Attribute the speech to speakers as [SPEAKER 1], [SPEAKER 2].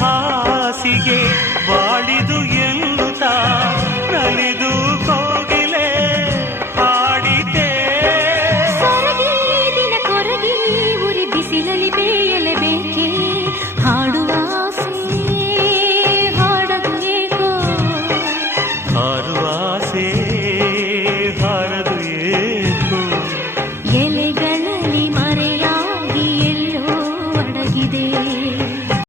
[SPEAKER 1] ಹಾಸಿಗೆ ಬಾಳಿದು ಎನ್ನುತ್ತ ನಲಿದು ಕೋಗಿಲೆ ಹಾಡಿದೆ
[SPEAKER 2] ದಿನ ಕೊರಗಿ ಉರಿ ಬಿಸಿಲಲ್ಲಿ ಬೇಯಲೇಬೇಕೆ? ಹಾಡುವ ಹಾಡದೇಕೋ
[SPEAKER 1] ಹಾರುವ ಆಸೆ ಹಾರದು ಏಕೋ?
[SPEAKER 2] ಎಲೆಗಳಲ್ಲಿ ಮರೆಯಾಗಿ ಎಲ್ಲೋ ಅಡಗಿದೆ.